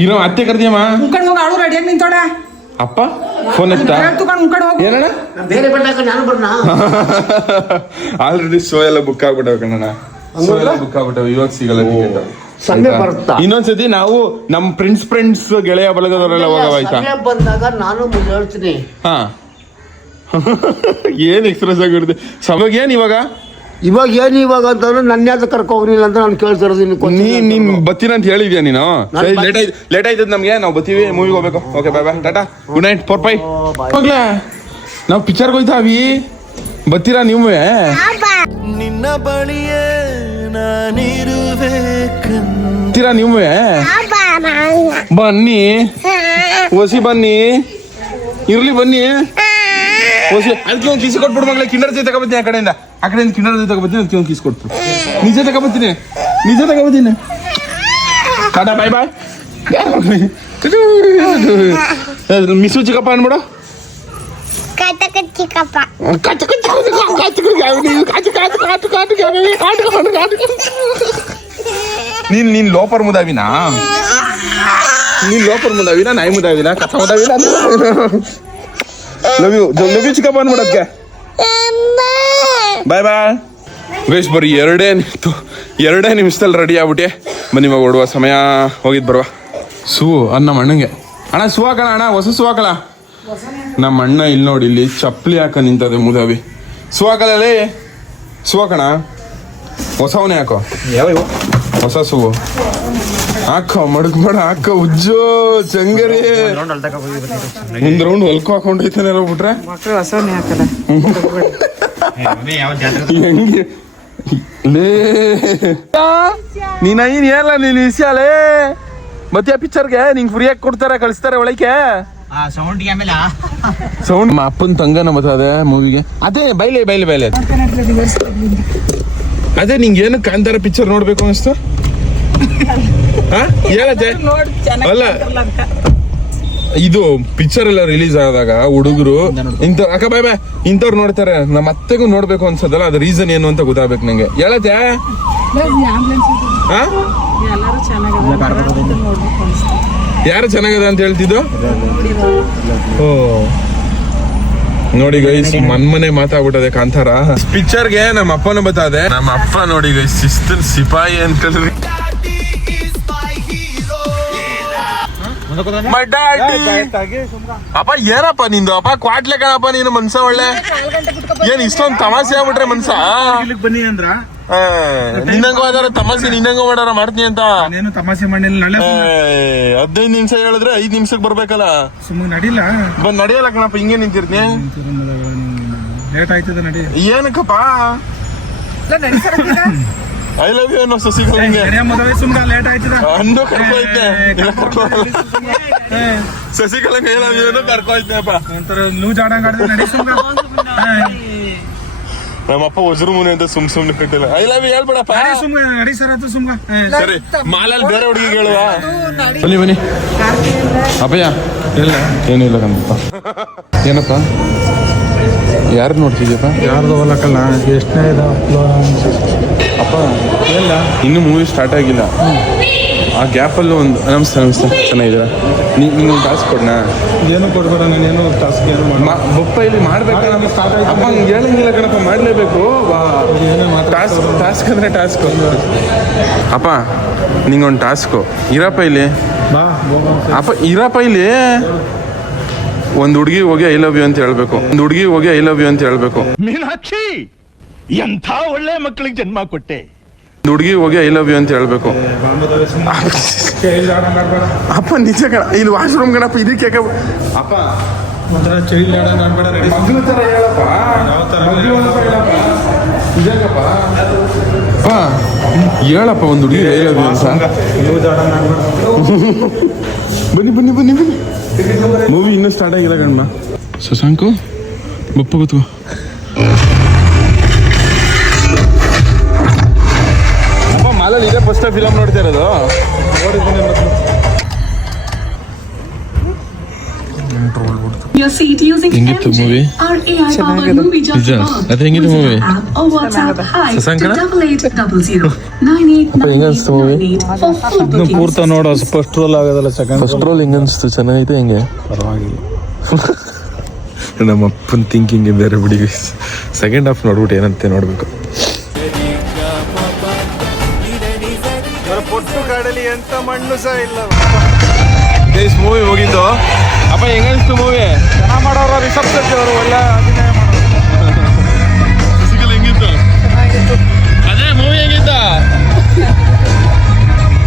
ಇರೋ ಅತ್ತೆ ಕರ್ದಿಯಮ್ಮ? ಉಂಕಡ್ ಹೋಗಿ ಆಳು ರೆಡಿಯಾಗಿ ನಿಂತೋಡ. ಅಪ್ಪ ಫೋನ್ ಎತ್ತಾ? ತುಕೊಂಡು ಉಂಕಡ್ ಹೋಗಿ. ಏನಣ್ಣ? ಬೇರೆ ಬಟ್ಟೆ ನಾನು ಬರ್ನ ಆಲ್ರೆಡಿ ಶೋ ಎಲ್ಲ ಬುಕ್ ಆಗ್ಬಿಟ್ಟವೆ ಕಣ್ಣ ಶೋ ಎಲ್ಲ ಬುಕ್ ಆಗ್ಬಿಟ್ಟವೆ ಇವಾಗ ಸಿಗಲ್ಲ ಟಿಕೆಟ್ ಸಂಡೆ ಬರುತ್ತಾ? ಇನ್ನೊಂದ್ಸತಿ ನಾವು ನಮ್ ಫ್ರೆಂಡ್ಸ್ ಫ್ರೆಂಡ್ಸ್ ಗೆಳೆಯ ಬಳಗದವರೆಲ್ಲ ಹೋಗವ ಆಯ್ತಾ? ಬಂದಾಗ ನಾನು ಮುಂದೆ ಹೇಳ್ತೀನಿ. ಹಾ. ಏನ್ ಎಕ್ಸ್ಪ್ರೆಸ್ ಆಗಿರುತ್ತೆ ಸಮಾಗ ಏನ್ ಇವಾಗ? ಇವಾಗ ಏನು ಇವಾಗ ಅಂತಂದ್ರೆ ನನ್ನ ಯಾವ್ದು ಕರ್ಕೊ ಹೋಗ್ಲಿಲ್ಲ ಅಂತ ನಾನು ಕೇಳ್ತಾ ಇರೋದು ನೀ ನೀನ್. ಬತ್ತೀನ ಅಂತ ಹೇಳಿದ್ಯಾ ನೀನು? ಲೇಟ್ ಆಯ್ತು ಲೇಟ್ ಆಯ್ತದ ನಮ್ಗೆ. ನಾವು ಬತ್ತೀವಿ ಮೂವಿಗೆ ಹೋಗ್ಬೇಕು. Okay bye bye tata good night four ಪೈ ಹೋಗ್ಲಾ? ನಾವು ಪಿಕ್ಚರ್ಗೆ ಹೋಯ್ತಾವಿ. ಬತ್ತೀರಾ ನೀವು ನಿನ್ನ ಬಳಿಯೇ ನಾನಿರುವೆ ಬತ್ತೀರಾ ನೀವು ಬನ್ನಿ. ಒಸಿ ಬನ್ನಿ. ಇರ್ಲಿ ಬನ್ನಿ. ಒಸಿ ಅದಕ್ಕೆ ಒಂದು ಕಿಸಿ ಕೊಟ್ಬಿಡು ಮಗಳೇ. ಕಿಂಡರ್ ಜೊತೆ ತಗೊಬತ್ತೀನಿ ಆ ಕಡೆಯಿಂದ. ಆ ಕಿಂಡರ್ ಜೊತೆ ತಗೊಬತ್ತೀನಿ ಅದಕ್ಕೆ ಒಂದು ಕಿಸ್ ಕೊಟ್ಬಿಡು ನಿಜ ತಗೊಬತ್ತೀನಿ ನಿಜ ತಗೊಬತ್ತೀನಿ ಟಾಟಾ ಬಾಯ್ ಬಾಯ್ ಮಿಸು ಚಿಕ್ಕಪ್ಪ ಅನ್ಬಿಡು. ನೀನ್ ನೀನ್ ಲೋಪರ್ ಮುದಾವಿನಾ? ನೀನ್ ಲೋಪರ್ ಮುದಾವಿನ ನಾಯಿ ಮುದಾವಿನ ಕಥ ಮುದಾವಿನ? ಲವ್ ಯು ಲವ್ ಯು ಚಿಕ್ಕಪ್ಪ ಅನ್ಬಿಡಕ್ಕೆ ಬಾಯ್ ಬಾಯ್ ಗೈಸ್ ಬರೀ ಎರಡೇ ನಿಮಿತ್ತು ಎರಡೇ ನಿಮಿಷದಲ್ಲಿ ರೆಡಿ ಆಗ್ಬಿಟ್ಟೆ ಬನ್ನಿ ಮಗ ಓಡುವ ಸಮಯ. ಹೋಗಿದ್ ಬರುವ. ಸೂ ಅನ್ನ ನಮ್ಮ ಅಣ್ಣಂಗೆ ಅಣ್ಣ ಸೂ ಹಾಕಣ ಅಣ್ಣ ಹೊಸ ಸೂ ನಮ್ಮ ಅಣ್ಣ ಇಲ್ಲಿ ನೋಡಿ ಇಲ್ಲಿ ಚಪ್ಪಲಿ ಹಾಕ ನಿಂತದೆ ಮುದಾವಿ ಸೂ ಹಾಕಲ್ಲ. ಸೂ ಹಾಕಣ. ಹೊಸವನೇ ಹಾಕೋ. ಹೊಸ ಸೂವು ಹಾಕೋ ಮಾಡ ಹಾಕೋ ಉಜ್ಜೋ ಚಂಗರಿ. ಒಂದ್ ರೌಂಡ್ ಹೊಲ್ಕೊ ಹಾಕೊಂಡೈತಾನೆ ಬಿಟ್ರೆ? ನೀನ ಏನ್ ಹೇಳ ನೀನ್ ವಿಷಯಲೇ ಮತ್ತೆ ಪಿಕ್ಚರ್ಗೆ ನಿಂಗೆ ಫ್ರೀಯಾಗಿ ಕೊಡ್ತಾರೆ ಕಳಿಸ್ತಾರೆ ಒಳಗೆ ಸೌಂಡ್ ನಮ್ಮ ಅಪ್ಪನ ತಂಗನ ಅದೇ ಮೂವಿಗೆ ಅದೇ ಬೈಲೆ ಬೈಲೆ ಬೈಲೆ. ಅದೇ ನಿಂಗೆ ಏನು ಕಾಂತಾರ ಪಿಕ್ಚರ್ ನೋಡ್ಬೇಕು ಅನಿಸ್ತು? ಹೇಳತ್ತೆ? ಅಲ್ಲ. ಇದು ಪಿಕ್ಚರ್ ಎಲ್ಲ ರಿಲೀಸ್ ಆದಾಗ ಹುಡುಗರು ಇಂತ ಅಕ್ಕ ಬಾಯ್ ಬಾಯ್ ಇಂಥವ್ರು ನೋಡ್ತಾರೆ. ನಮ್ಮ ಅತ್ತೆಗೂ ನೋಡ್ಬೇಕು ಅನ್ಸದಲ್ಲ ಅದು ರೀಸನ್ ಏನು ಅಂತ ಗೊತ್ತಾಗ್ಬೇಕು ನಂಗೆ. ಹೇಳತ್ತೆ? ಆ? ಯಾರು ಚೆನ್ನಾಗದ ಅಂತ ಹೇಳ್ತಿದ್ದು? ಓ. ನೋಡಿ ಗೈಸ್ ಮನ್ಮನೆ ಮಾತಾಡ್ಬಿಟ್ಟದೆ ಕಾಂತಾರ. ಪಿಕ್ಚರ್ಗೆ ನಮ್ಮ ಅಪ್ಪನ ಬತ್ತದೆ. ನಮ್ಮ ಅಪ್ಪ ನೋಡಿ ಗೈಸ್ ಶಿಸ್ತಿನ ಸಿಪಾಯಿ ಅಂತ Daddy. ಅಪ್ಪ ಏನಪ್ಪ ನಿಂದು? ಅಪ್ಪ ಕ್ವಾಟ್ಲೆ ಕಣಪ್ಪ ನೀನು ಮನ್ಸ ಒಳ್ಳೆ. ಏನ್ ಇಷ್ಟೊಂದ್ ತಮಾಷೆ ಆಗ್ಬಿಟ್ರೆ ಮನ್ಸ? ಇಲ್ಲಿಗ್ ಬನ್ನಿ ಅಂದ್ರ? ನಿನ್ನಂಗ ತಮಾಸೆ ತಮಾಷೆ ನಿನ್ನಂಗ ಮಾಡಾರ ಮಾಡ್ತೀನಿ ಅಂತ. ನಾನೇನು ತಮಾಷೆ ಮಾಡಿಲ್ಲ ನಾಳೆ ಹದಿನೈದು ನಿಮಿಷ ಹೇಳಿದ್ರೆ ಐದ್ ನಿಮಿಷಕ್ಕೆ ಬರ್ಬೇಕಲ್ಲ. ಸುಮ್ಮನೆ ನಡಿಲ್ಲ ಬಂದ್ ನಡೆಯಲ್ಲ ಕಣಪ್ಪ ಹಿಂಗೆ ನಿಂತಿರ್ತೀನಿ. ಲೇಟ್ ಆಯ್ತದ ನಡಿ. ಏನಕ್ಕಪ್ಪ? ಐ ಲವ್ ಯು ಅನ್ನೋ ಹಿಂಗೆ ನಡೆಯ ಮದುವೆ ಸುಮ್ಗ ಲೇಟ್ ಆಯ್ತದ? ಅಂದು ಕರ್ಕೊಯ್ತೆ ಐ ಲವ್ ಯು ಅನ್ನೋ ಕರ್ಕೊಯ್ತೇಪ್ಪ ಒಂಥರ ಲೂಸ್ ಆಡಂಗ್ ಆಡಿದ್ರೆ ನಡಿ ಸುಮ್ಗ ನಮ್ಮಪ್ಪ ವಜ್ರ ಮುನಿ ಅಂತ ಸುಮ್ ಸುಮ್ನೆ ಕಟ್ಟಿಲ್ಲ. ಐ ಲವ್ ಯು ಹೇಳ್ಬೇಡಪ್ಪ. ಸುಮ್ನೆ ನಡಿ ಸರ್ ಅದು ಸುಮ್ಗ ಸರಿ ಮಾಲಲ್ಲಿ ಬೇರೆ ಹುಡುಗಿ ಹೇಳುವ. ಬನ್ನಿ ಬನ್ನಿ. ಅಪ್ಪಯ್ಯ ಇಲ್ಲ ಏನಿಲ್ಲ ಕಣಪ್ಪ. ಏನಪ್ಪ? ಯಾರು ನೋಡ್ತಿದ್ಯಪ್ಪ ಯಾರ್ದು ಹೋಗಲಕ್ಕಲ್ಲ ಎಷ್ಟನೇ ಅಪ್ಪ ಇಲ್ಲ ಇನ್ನೂ ಮೂವಿ ಸ್ಟಾರ್ಟ್ ಆಗಿಲ್ಲ. ಆ ಗ್ಯಾಪಲ್ಲೂ ಒಂದು ನಮಸ್ತೆ ನಮಸ್ತೆ ಚೆನ್ನಾಗಿದ್ದೀರಾ? ನೀವು ನಿಮ್ಗೆ ಟಾಸ್ಕ್ ಕೊಡ್ನಾ? ಏನು ಕೊಡ್ಬೇಡ ನಾನೇನು ಟಾಸ್ಕ್ ಏನು ಮ- ಬಪ್ಪ ಇಲ್ಲಿ ಮಾಡ್ಬೇಕು? ಅಪ್ಪ ಹಂಗೆ ಹೇಳಂಗಿಲ್ಲ ಕಣಪ್ಪ ಮಾಡಲೇಬೇಕು. ಟಾಸ್ಕ್ ಟಾಸ್ಕ್ ಅಂದರೆ ಟಾಸ್ಕ್ ಅಪ್ಪ ನಿಂಗೊಂದು ಟಾಸ್ಕು ಇರಪ್ಪ ಇಲ್ಲಿ. ಅಪ್ಪ ಇರಪ್ಪ ಇಲ್ಲಿ. ಒಂದು ಹುಡುಗಿ ಹೋಗಿ ಐ ಲವ್ ಯು ಅಂತ ಹೇಳ್ಬೇಕು. ಒಂದು ಹುಡುಗಿ ಹೋಗಿ ಐ ಲವ್ ಯು ಅಂತ ಹೇಳ್ಬೇಕು. ಮೀನಾಕ್ಷಿ! ಎಂಥ ಒಳ್ಳೆ ಮಕ್ಕಳಿಗೆ ಜನ್ಮ ಕೊಟ್ಟೆ? ಹುಡುಗಿ ಹೋಗಿ ಐ ಲವ್ ಯು ಅಂತ ಹೇಳ್ಬೇಕು. ಅಪ್ಪ ನಿಜ ಕಣ ಇಲ್ಲಿ ವಾಶ್ರೂಮ್ ಗಣಪ್ಪ ಇದಕ್ಕೆ ಯಾಕೆ ಅಪ್ಪ ಒಂಥರ ಚೈಲ್ಡ್ ಆಡಂಗ್ ಆಡ್ಬೇಡ ನಡಿ ಮಗ್ಳು ತರ ಹೇಳಪ್ಪ. ಯಾವ ತರ ಮಗ್ಳು ಅಂತ ಹೇಳಪ್ಪ. ನಿಜಕ್ಕಪ್ಪ. ಅಪ್ಪ ಹೇಳಪ್ಪ ಒಂದು ಹುಡುಗಿ ಐ ಲವ್ ಯು ಅಂತ. ಬನ್ನಿ ಬನ್ನಿ ಬನ್ನಿ ಬನ್ನಿ. ಮೂವಿ ಇನ್ನೂ ಸ್ಟಾರ್ಟ್ ಆಗಿಲ್ಲ ಕಣ್ಣ. ಶಶಾಂಕು ಬಪ್ಪ ಕೂತ್ಕೋ. ಫಸ್ಟ್ ಫಿಲಮ್ ನೋಡ್ತಾ ಇರೋದು? ಬಂದೆ ಥಿಂಕಿಂಗ್ ಇಂಗಿ ತುಮವೇ ಪೂರ್ತ ನೋಡ ಆಗದಲ್ಲ ಸೆಕೆಂಡ್ ಹೆಂಗೆ ಪರವಾಗಿಲ್ಲ. ನಮ್ಮ ಅಪ್ಪನ ಥಿಂಕಿಂಗ್ ಬೇರೆ ಬಿಡಿ. ಸೆಕೆಂಡ್ ಹಾಫ್ ನೋಡ್ಬಿಟ್ಟು ಏನಂತೆ ನೋಡಬೇಕು? ಗೈಸ್ ಮೂವಿ ಹೋಗಿದ್ದು ಅಪ್ಪ ಹೆಂಗನ್ಸ್ತು ಮೂವಿ ಚೆನ್ನಾಗಿ ಮಾಡೋರು ರಿಷಬ್ ಶೆಟ್ಟಿ ಅವರು ಒಳ್ಳೆ ಅಭಿನಯ ಮಾಡೋರು. ಹೆಂಗಿತ್ತು? ಅದೇ ಮೂವಿ ಹೆಂಗಿತ್ತ?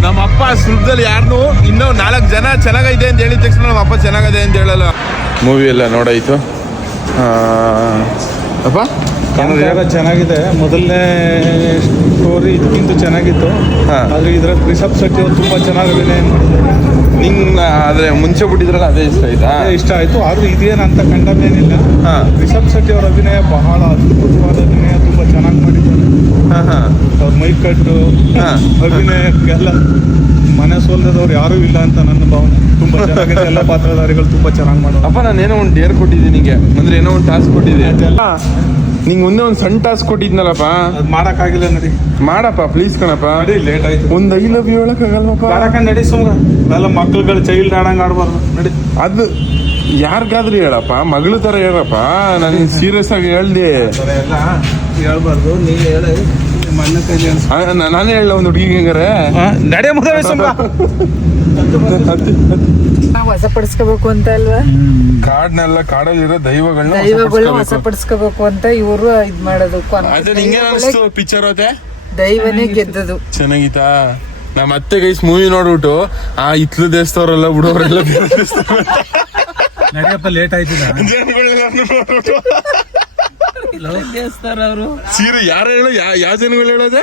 ನಮ್ಮ ಅಪ್ಪ ಸುಲಭದಲ್ಲಿ ಯಾರನ್ನು ಇನ್ನೂ ನಾಲ್ಕು ಜನ ಚೆನ್ನಾಗೈತೆ ಅಂತ ಹೇಳಿದ ತಕ್ಷಣ ನಮ್ಮ ಅಪ್ಪ ಚೆನ್ನಾಗಿದೆ ಅಂತ ಹೇಳಲ್ಲ. ಮೂವಿ ಎಲ್ಲ ನೋಡಾಯ್ತು. ಅಪ್ಪ? ಕನ್ನಡ ಚೆನ್ನಾಗಿದೆ. ಮೊದಲನೇ ಸ್ಟೋರಿ ಇದಕ್ಕಿಂತ ಚೆನ್ನಾಗಿತ್ತು. ಹಾ. ಆದ್ರೆ ಇದ್ರ ರಿಷಬ್ ಶೆಟ್ಟಿ ಅವರು ತುಂಬಾ ಚೆನ್ನಾಗಿ ಅಭಿನಯ ಮಾಡಿದ್ದಾರೆ ನಿಂಗ್ ಆದ್ರೆ ಮುಂಚೆ ಬಿಟ್ಟಿದ್ರಲ್ಲ ಅದೇ ಇಷ್ಟ ಆಯ್ತಾ? ಇಷ್ಟ ಆಯ್ತು. ಆದ್ರೂ ಇದೇನಂತ ಕಂಡಮೇನಿಲ್ಲ ಹಾಂ. ರಿಷಬ್ ಶೆಟ್ಟಿ ಅವರ ಅಭಿನಯ ಬಹಳ ಅದ್ಭುತವಾದ ಅಭಿನಯ ತುಂಬಾ ಚೆನ್ನಾಗಿ ಮಾಡಿದ್ದಾರೆ ಹಾ ಹಾ ಅವ್ರ ಮೈ ಕಟ್ಟು ಹಾ. ಅಭಿನಯಕ್ಕೆಲ್ಲ ಮನೆ ಸೋಲ್ದವ್ರು ಯಾರೂ ಇಲ್ಲ ಅಂತ ನನ್ನ ಭಾವನೆ. ತುಂಬಾ ಚೆನ್ನಾಗಿದೆ. ಎಲ್ಲ ಪಾತ್ರಧಾರಿಗಳು ತುಂಬಾ ಚೆನ್ನಾಗಿ ಮಾಡ್ತಾರೆ ಅಪ್ಪ ನಾನು ಏನೋ ಒಂದು ಡೇರ್ ಕೊಟ್ಟಿದ್ದೀನಿ ನಿಂಗೆ. ಅಂದ್ರೆ ಏನೋ ಒಂದು ಟಾಸ್ಕ್ ಕೊಟ್ಟಿದ್ದೆ. ನಿಂಗೆ ಒಂದೇ ಒಂದು ಸಣ್ಣ ಟಾಸ್ಕ್ ಕೊಟ್ಟಿದ್ನಲ್ಲಪ್ಪ. ಅದ್ ಮಾಡಕ್ಕಾಗಿಲ್ಲ ನಡಿ. ಮಾಡಪ್ಪ ಪ್ಲೀಸ್ ಕಣಪ್ಪ. ನಡಿ ಲೇಟ್ ಆಯ್ತು. ಒಂದು ಐ ಲವ್ ಯು ಹೇಳಕ್ಕಾಗಲ್ವಪ್ಪ ಮಾಡಕ್ಕೆ ನಡಿ ಸುಮ್ಮನೆ ಎಲ್ಲ ಮಕ್ಳುಗಳು ಚೈಲ್ಡ್ ಆಡಂಗೆ ಆಡಬಾರ್ದು. ನಡಿ. ಅದು ಯಾರಿಗಾದ್ರೂ ಹೇಳಪ್ಪ. ಮಗಳು ತರ ಹೇಳಪ್ಪ. ನಾನು ಸೀರಿಯಸ್ ಆಗಿ ಹೇಳ್ದೆ. ಹೇಳ್ಬಾರ್ದು. ನೀ ಹೇಳಿ. ನಾನೇ ಹೇಳ ಒಂದು ಹುಡುಗಿ ಹೆಂಗಾರೆ? ನಡೆ ಮುದವೆ ಸುಮ್ಗ ನಾವು ವಶಪಡಿಸ್ಕೋಬೇಕು ಅಂತ ಅಲ್ವಾ? ಕಾಡ್ನೆಲ್ಲ ಕಾಡಲ್ಲಿರೋ ದೈವಗಳನ್ನ ದೈವಗಳನ್ನ ವಶಪಡಿಸ್ಕೋಬೇಕು. ಅಂತ ಇವರು ಇದ್ ಮಾಡೋದು. ಪಿಕ್ಚರ್ ಅದೇ ನಿಂಗೆ ಅನಿಸ್ತು ಪಿಕ್ಚರ್ ಹೋದೆ ದೈವನೇ ಗೆದ್ದದು. ಚೆನ್ನಾಗಿತ್ತಾ? ನಮ್ಮ ಅತ್ತೆ ಗೈಸ್ ಮೂವಿ ನೋಡ್ಬಿಟ್ಟು ಆ ಇತ್ಲು ದೇಶದವರೆಲ್ಲ ಬಿಡೋರೆಲ್ಲ ನಡೆಯಪ್ಪ ಲೇಟ್ ಆಯ್ತಿದ ನೋಡ್ಬಿಟ್ಟು ಸೀರೆ ಯಾರು ಹೇಳು? ಯಾ- ಯಾವ ಜನಗಳು ಹೇಳೋದೆ?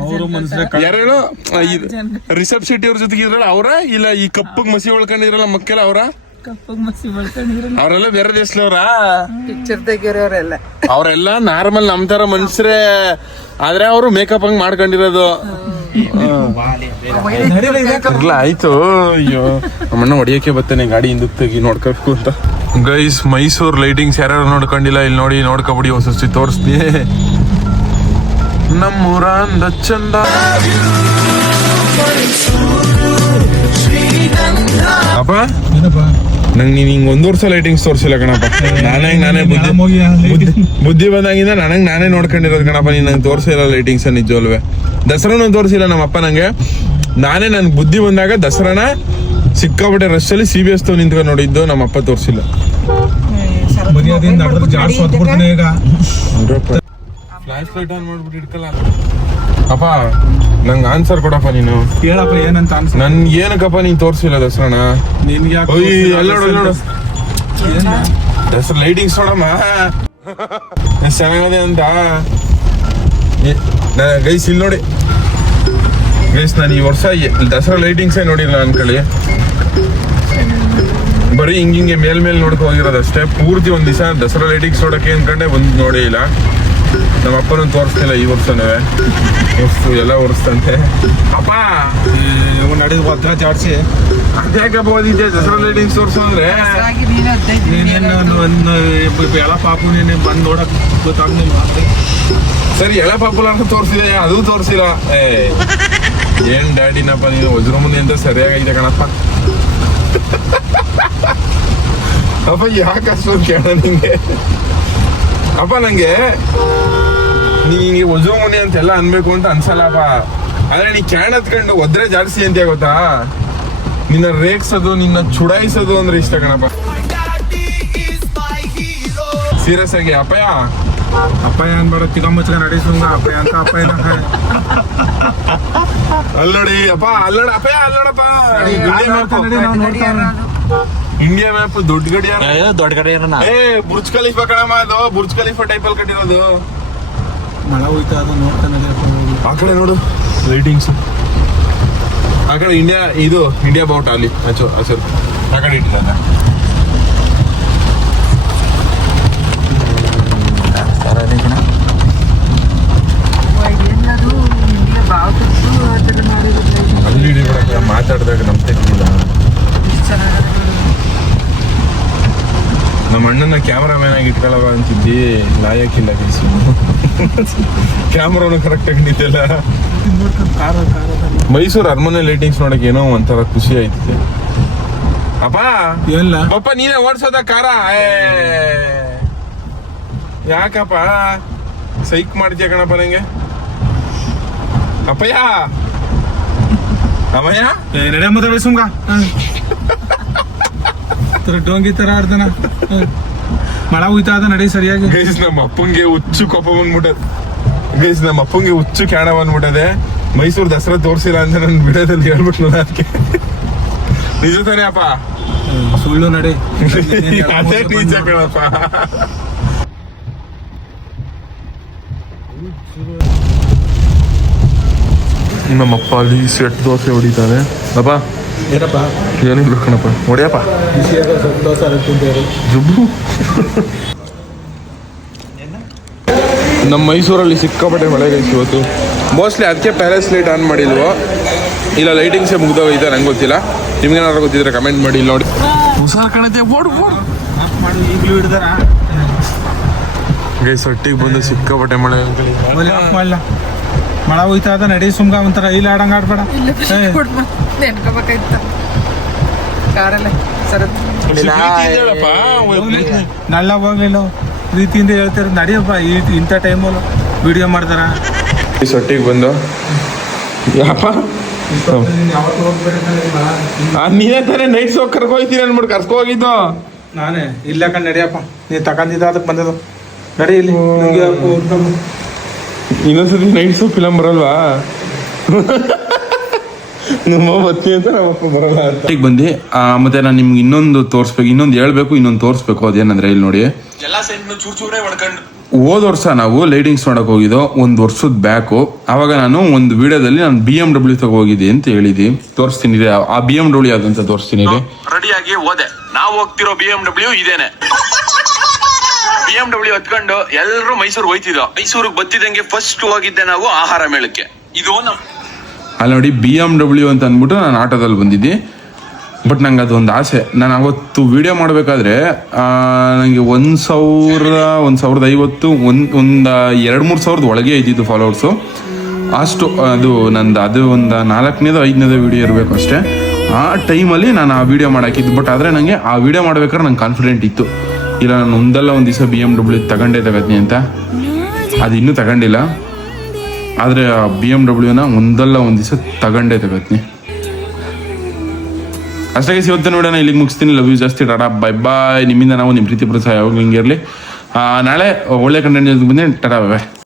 ಅವರು ಮನಸ್ಸೇ ಯಾರು ಹೇಳು? ರಿಷಬ್ ಶೆಟ್ಟಿ ಅವ್ರ ಜೊತೆಗೆ ಇದ್ರಲ್ಲ ಅವರ? ಇಲ್ಲ ಈ ಕಪ್ಪಗ್ ಮಸಿ ಒಳ್ಕೊಂಡಿದ್ರಲ್ಲ ಮಕ್ಕೆಲ್ಲ ಅವರ? ಅವರೆಲ್ಲ ಬೇರೆ ದೇಶದವ್ರ? ಪಿಕ್ಚರ್ ತೆಗಿಯೋರೆಲ್ಲ ಅವರೆಲ್ಲ ನಾರ್ಮಲ್ ನಮ್ ತರ ಮನುಷ್ಯರೇ ಆದ್ರೆ ಅವರು ಮೇಕಪ್ ಹಂಗ್ ಮಾಡ್ಕೊಂಡಿರೋದು. ಆಯ್ತು. ಅಯ್ಯೋ ನಮ್ಮಣ್ಣ ಹೊಡಿಯೋಕೆ ಬರ್ತೇನೆ ಗಾಡಿ ಹಿಂದಕ್ಕೆ ತೆಗಿ ನೋಡ್ಕೋಬೇಕು ಅಂತ. ಗೈಸ್ ಮೈಸೂರು ಲೈಟಿಂಗ್ಸ್ ಯಾರು ನೋಡ್ಕೊಂಡಿಲ್ಲ ಇಲ್ಲಿ ನೋಡಿ ನೋಡ್ಕೊಬಿಡಿ ಹೊಸಸ್ತಿ ತೋರಿಸ್ತಿ ನಮ್ಮೂರ ಚಂದ ಅಪ್ಪ? ನಂಗೆ ನೀನ್ ಹಿಂಗೆ ಒಂದ್ ವರ್ಷ ಲೈಟಿಂಗ್ಸ್ ತೋರಿಸಿಲ್ಲ ಕಣಪ್ಪ. ನಾನೇ ನಾನೇ ಬುದ್ಧಿ ಬುದ್ಧಿ ಬಂದಾಗಿಂದ ನನಗೆ ನಾನೇ ನೋಡ್ಕೊಂಡಿರೋದು ಕಣಪ್ಪ ನೀನು ನಂಗೆ ತೋರಿಸಿಲ್ಲ ಲೈಟಿಂಗ್ಸ್ ನಿಜವಲ್ವೇ ದಸರಾನು ತೋರಿಸಿಲ್ಲ ನಮ್ಮ ಅಪ್ಪ ನಂಗೆ. ನಾನೇ ನನ್ ಬುದ್ಧಿ ಬಂದಾಗ ದಸರಾನ ಸಿಕ್ಕಾಪಟ್ಟೆ ರಶ್ ಅಲ್ಲಿ ಸಿ ಬಿ ಎಸ್ ತೋ ನಿಂತ್ಕೊಂಡು ನೋಡಿದ್ದು ನಮ್ಮ ಅಪ್ಪ ತೋರ್ಸಿಲ್ಲ. ಮರ್ಯಾದೆಯಿಂದ ನಡೆದ್ರೆ ಜಾಸ್ತಿ ಹೊತ್ಬಿಡ್ತಾನೆ ಈಗ. ಫ್ಲಾಶ್ ಲೈಟ್ ಆನ್ ಮಾಡ್ಬಿಟ್ಟು ಇಟ್ಕಲ್ಲ ಅಪ್ಪ ನಂಗೆ ಆನ್ಸರ್ ಕೊಡಪ್ಪ ನೀನು. ಕೇಳಪ್ಪ ಏನಂತ ಆನ್ಸರ್ ನನ್ ಏನಕ್ಕಪ್ಪ ನೀನ್ ತೋರಿಸಿಲ್ಲ ದಸರಾನ? ನಿನ್ಗೆ. ದಸರಾ? ಲೈಟಿಂಗ್ಸ್ ನೋಡಮ್ಮ ಎಷ್ಟ್ ಚೆನ್ನಾಗದೆ ಅಂತ. ಗೈಸ್ ಇಲ್ಲಿ ನೋಡಿ. ಗೈಸ್ ನಾನು ಈ ವರ್ಷ ದಸರಾ ಲೈಟಿಂಗ್ಸೇ ನೋಡಿಲ್ಲ ಅನ್ಕೊಳ್ಳಿ. ಬರೀ ಹಿಂಗಿಂಗೆ ಮೇಲ್ ಮೇಲ್ ನೋಡ್ಕೊ ಹೋಗಿರೋದಷ್ಟೇ ಪೂರ್ತಿ ಒಂದ್ ದಿವಸ ದಸರಾ ಲೈಟಿಂಗ್ಸ್ ನೋಡಕ್ಕೆ ಅನ್ಕೊಂಡೆ ಒಂದ್ ನೋಡೇ ಇಲ್ಲ. ನಮ್ಮ ಅಪ್ಪನೂ ತೋರಿಸ್ತಿಲ್ಲ ಈ ವರ್ಷನೂ. ಎಷ್ಟು ಎಲ್ಲ ಒರೆಸ್ತಂತೆ ಅಪ್ಪ ನಡೆದು ಭದ್ರ ಜಾಡ್ಸಿ. ಅದ್ಯಾಕಪ್ಪ ಓದಿದ್ದೆ ದಸರಾ ಲೈಟಿಂಗ್ಸ್ ತೋರ್ಸು ಅಂದ್ರೆ. ನೀನೇನು ಒಂದು ಎಲ್ಲ ಪಾಪು ನೀನು ಬಂದು ನೋಡಕ್ ಗೊತ್ತಾಗ್ಲಿಲ್ಲ ಸರಿ ಎಲ್ಲ ಪಾಪುಲ ಅಂತ ತೋರಿಸಿದೆ ಅದು ತೋರಿಸಿಲ್ಲ. ಏ ಏನ್ ಡ್ಯಾಡಿನಪ್ಪ ನೀನು? ವಜ್ರಮುನಿ ಅಂತ ಸರಿಯಾಗೈತೆ ಕಣಪ್ಪ. ಅಪ್ಪ ಯಾಕೆ ಅಷ್ಟು ಕೇಳ ನಿಂಗೆ. ಅಪ್ಪ ನಂಗೆ ನೀ ಒಜು ಮುನಿ ಅಂತೆಲ್ಲ ಅನ್ಬೇಕು ಅಂತ ಅನ್ಸಲ್ಲಪ್ಪ. ಆದ್ರೆ ನೀ ಕ್ಯಾನ್ ಹತ್ಕೊಂಡು ಒದ್ರೆ ಜಾಸ್ತಿ ಅಂತ ಗೊತ್ತಾ? ನಿನ್ನ ರೇಗ್ಸೋದು ನಿನ್ನ ಚುಡಾಯಿಸೋದು ಅಂದ್ರೆ ಇಷ್ಟ ಕಣಪ್ಪ. ಸೀರಿಯಸ್ ಆಗಿ ಅಪ್ಪಯ್ಯ. ಅಪ್ಪಾಯ ಅನ್ಬೇಡ ತಿಗಮಚ್ಕ ನಡೆಸುಂಗ ಅಪ್ಪಾಯ ಅಂತ ಅಪ್ಪಾಯ ಅಲ್ಲೋಡಿ ಅಪ್ಪ ಅಲ್ಲೋಡ ಅಪ್ಪ ಅಲ್ಲೋಡಪ್ಪ ಇಂಡಿಯಾ ಮ್ಯಾಪ್ ಇಂಡಿಯಾ ಮ್ಯಾಪ್ ದೊಡ್ಡ ಗಡಿಯಾರ ದೊಡ್ಡ ಕಡೆ ಏ ಬುರ್ಜ್ ಖಲೀಫಾ ಕಣಮ್ಮ ಅದು ಬುರ್ಜ್ ಖಲೀಫಾ ಟೈಪ್ ಅಲ್ಲಿ ಕಟ್ಟಿರೋದು. ಮಳೆ ಹೋಯ್ತಾ ಅದು ನೋಡ್ತಾನೆ ಆ ಕಡೆ ನೋಡು. ಲೈಟಿಂಗ್ಸ್ ಆ ಕಡೆ ಇಂಡಿಯಾ ಇದು ಇಂಡಿಯಾ ಬೌಟ್ ಅಲ್ಲಿ. ಹಚ್ಚು ಹಸಿರು ಆ ಕಡೆ ಇಟ್ಟಿದ್ದಾನೆ ಎಲ್ಲರೂ ನಿಮಗೆ ಬಾವು ತೆಗ್ದು ಆ ಥರ ಮಾಡಿರೋದು ಅಲ್ಲಿ ಹಿಡಿಬಿಡಕ್ಕೆ ಮಾತಾಡಿದಾಗ ನಮ್ಮ ತೆಗ್ದಿಲ್ಲ ನಮ್ಮ ಅಣ್ಣನ ಕ್ಯಾಮ್ರಾಮ್ಯಾನ್ ಆಗಿ ಇಟ್ಕೊಳ್ಳವ ಅಂತಿದ್ದಿ ಲಾಯಕ್ಕಿಲ್ಲ ಗೈಸು ಕ್ಯಾಮ್ರಾನು ಕರೆಕ್ಟ್ ಆಗಿ ನಿಂತಿಲ್ಲ. ಮೈಸೂರು ಅರಮನೆ ಲೈಟಿಂಗ್ಸ್ ನೋಡಕ್ ಏನೋ ಒಂಥರ ಖುಷಿ ಆಯ್ತಿದೆ. ಅಪ್ಪ! ಎಲ್ಲ. ಪಪ್ಪ ನೀನೇ ಓಡಿಸೋದ ಕಾರ. ಯಾಕಪ್ಪ? ಸೈಕ್ ಮಾಡಿದ್ಯಾ ಕಣಪ್ಪ ನಂಗೆ? ಅಪ್ಪಯ್ಯ! ಅಮ್ಮಯ್ಯ ನಡೆ ಮತ್ತೆ ಸುಮ್ಗ ತರ ಡೋಂಗಿ ತರ ಆಡ್ತಾನ. ಮಳ ಹೋಯ್ತಾ ಅದ ನಡಿ ಸರಿಯಾಗಿ. ಗೈಸ್ ನಮ್ಮ ಅಪ್ಪಂಗೆ ಹುಚ್ಚು ಕೋಪ ಬಂದ್ಬಿಟ್ಟದ ಗೈಸ್ ನಮ್ಮ ಅಪ್ಪಂಗೆ ಹುಚ್ಚು ಕ್ಯಾಣ ಬಂದ್ಬಿಟ್ಟದೆ. ಮೈಸೂರು ದಸರಾ ತೋರ್ಸಿಲ್ಲ ಅಂತ ನನ್ನ ವಿಡಿಯೋದಲ್ಲಿ ಹೇಳ್ಬಿಟ್ನಲ್ಲ ಅದಕ್ಕೆ. ನಿಜ ತಾನೇ ಅಪ್ಪ? ಸುಳ್ಳು ನಡಿ. ಅದೇ ನಿಜ ಕಣಪ್ಪ ನಮ್ಮಪ್ಪ ಅಲ್ಲಿ ಸೆಟ್ ದೋಸೆ ಹೊಡಿತಾನೆ. ಅಪ್ಪ? ಏನಪ್ಪ? ಏನಿಲ್ಲ ಕಣಪ್ಪ. ಹೊಡಿಯಪ್ಪ? ಜುಬ್ಬು ನಮ್ಮ ಮೈಸೂರಲ್ಲಿ ಸಿಕ್ಕಾಪಟ್ಟೆ ಮಳೆ ಗೈಸ್ ಇವತ್ತು. ಮೋಸ್ಟ್ಲಿ ಅದಕ್ಕೆ ಪ್ಯಾಲೇಸ್ ಲೈಟ್ ಆನ್ ಮಾಡಿಲ್ವೋ? ಇಲ್ಲ ಲೈಟಿಂಗ್ಸೇ ಮುಗ್ದೋಗೈತೆ ನಂಗೆ ಗೊತ್ತಿಲ್ಲ. ನಿಮ್ಗೇನಾದ್ರು ಗೊತ್ತಿದ್ರೆ ಕಮೆಂಟ್ ಮಾಡಿ ಇಲ್ಲಿ ನೋಡಿ. ಹುಷಾರ್ ಕಾಣುತ್ತೆ ಈಗಲೂ ಹಿಡ್ದಾರ? ಗೈಸ್ ಒಟ್ಟಿಗೆ ಬಂದು ಸಿಕ್ಕಾಪಟ್ಟೆ ಮಳೆ. ಮಳೆ ಹೋಯ್ತಾ ಅದ ನಡಿ ಸುಮ್ಗ ಒಂಥರ ಇಲ್ಲಿ ಆಡಂಗ ಆಡ್ಬೇಡ. ನಳ್ಳ ಹೋಗ್ಲಿಲ್ಲ. ಪ್ರೀತಿಯಿಂದ ಹೇಳ್ತಾರೆ ನಡಿಯಪ್ಪ ಈ ಇಂಥ ಟೈಮಲ್ಲಿ ವಿಡಿಯೋ ಮಾಡ್ತಾರ. ಈ ಸೊಟ್ಟಿಗೆ ಬಂದು. ಯಪ್ಪ. ನೀನೇ ತಾನೇ ನೈಟ್ ಸೋಕ್ ಕರ್ಕೊ ಹೋಗ್ತೀನಿ ಅನ್ಬಿಟ್ಟು ಕರ್ಕೊ ಹೋಗಿದ್ದು. ನಾನೇ ಇಲ್ಲ ಕಣ್ ನಡಿಯಪ್ಪ. ನೀ ತಗೊಂಡಿದ್ದ ಅದಕ್ಕೆ ಬಂದದ್ದು. ನಡಿ ಇಲ್ಲಿ. ಇನ್ನೊಂದ್ಸತಿ ನೈಟ್ ಸೋ ಫಿಲಮ್ ಬರಲ್ವಾ? ನಮ್ಮ ಬತ್ತಿ ಅಂತ ನಮ್ಮಪ್ಪ ಬರಲ್ಲ ಅಂತ. ಈಗ ಬಂದು ಮತ್ತೆ ನಾನು ನಿಮ್ಗೆ ಇನ್ನೊಂದು ತೋರಿಸ್ಬೇಕು ಇನ್ನೊಂದು ಹೇಳ್ಬೇಕು ಇನ್ನೊಂದು ತೋರಿಸ್ಬೇಕು ಅದೇನಂದ್ರೆ ಇಲ್ಲಿ ನೋಡಿ. ಹೋದ ವರ್ಷ ನಾವು ಲೈಟಿಂಗ್ಸ್ ನೋಡಕ್ ಹೋಗಿದ್ದೋ ಒಂದು ವರ್ಷದ ಬ್ಯಾಕು. ಅವಾಗ ನಾನು ಒಂದು ವಿಡಿಯೋದಲ್ಲಿ ನಾನು ಬಿ ಎಂ ಡಬ್ಲ್ಯೂ ತಗೋ ಹೋಗಿದ್ದೆ ಅಂತ ಹೇಳಿದಿ. ತೋರಿಸ್ತೀನಿ ಆ ಬಿ ಎಂ ಡಬ್ಲ್ಯೂ ಯಾವ್ದಂತ ತೋರಿಸ್ತೀನಿ ರೆಡಿಯಾಗಿ ಹೋದೆ. ನಾವು ಹೋಗ್ತಿರೋ ಬಿ ಎಂ ಡಬ್ಲ್ಯೂ ಇದೇನೆ. ಬಿ ಎಂ ಡಬ್ಲ್ಯೂ ಹತ್ಕೊಂಡು ಎಲ್ಲರೂ ಮೈಸೂರು ಹೋಯ್ತಿದ್ದೋ ಮೈಸೂರಿಗೆ ಬತ್ತಿದಂಗೆ ಫಸ್ಟ್ ಹೋಗಿದ್ದೆ ನಾವು ಆಹಾರ ಮೇಳಕ್ಕೆ. ಇದು ನಮ್ ಅಲ್ಲಿ ನೋಡಿ ಬಿ ಎಂ ಡಬ್ಲ್ಯೂ ಅಂತ ಅಂದ್ಬಿಟ್ಟು ನಾನು ಆಟೋದಲ್ಲಿ ಬಂದಿದ್ದೆ. ಬಟ್ ನಂಗೆ ಅದೊಂದು ಆಸೆ. ನಾನು ಅವತ್ತು ವಿಡಿಯೋ ಮಾಡಬೇಕಾದ್ರೆ ನನಗೆ ಒಂದು ಸಾವಿರದ ಒಂದು ಸಾವಿರದ ಐವತ್ತು, ಒಂದು ಒಂದು ಎರಡು ಮೂರು ಸಾವಿರದ ಒಳಗೆ ಇದ್ದಿದ್ದು ಫಾಲೋವರ್ಸು ಅಷ್ಟು, ಅದು ನಂದು ಅದು ಒಂದು ನಾಲ್ಕನೇದು ಐದನೇದು ವಿಡಿಯೋ ಇರಬೇಕು ಅಷ್ಟೇ. ಆ ಟೈಮಲ್ಲಿ ನಾನು ಆ ವಿಡಿಯೋ ಮಾಡಾಕಿದ್ದು. ಬಟ್ ಆದರೆ ನನಗೆ ಆ ವಿಡಿಯೋ ಮಾಡ್ಬೇಕಾದ್ರೆ ನಂಗೆ ಕಾನ್ಫಿಡೆಂಟ್ ಇತ್ತು. ಇಲ್ಲ, ನಾನು ಒಂದಲ್ಲ ಒಂದು ದಿವಸ ಬಿ ಎಂ ಡಬ್ಲ್ಯೂ ತಗೊಂಡೇ ತಗೋತೀನಿ ಅಂತ. ಅದು ಇನ್ನೂ ತಗೊಂಡಿಲ್ಲ. ಆದರೆ ಆ ಬಿ ಎಂ ಡಬ್ಲ್ಯೂನ ಒಂದಲ್ಲ ಒಂದು ದಿವಸ ತಗೊಂಡೇ ತಗೋತೀನಿ ಅಷ್ಟಾಗಿ ಸಿಗುತ್ತೆ ನೋಡೋಣ, ಇಲ್ಲಿಗೆ ಮುಗಿಸ್ತೀನಿ. ಲವ್ ಯು ಜಾಸ್ತಿ, ಟಾಟಾ. ಬೈ ಬಾಯ್ ನಿಮ್ಮಿಂದ ನಾವು ನಿಮ್ಮ ಪ್ರೀತಿ, ಪ್ರೋತ್ಸಾಹ ಯಾವಾಗಲೂ ಹಿಂಗಿರಲಿ ನಾಳೆ ಒಳ್ಳೆ ಕಂಟೆಂಟ್ ಬಂದೆ ಟಾಟಾ ಬಾಯ್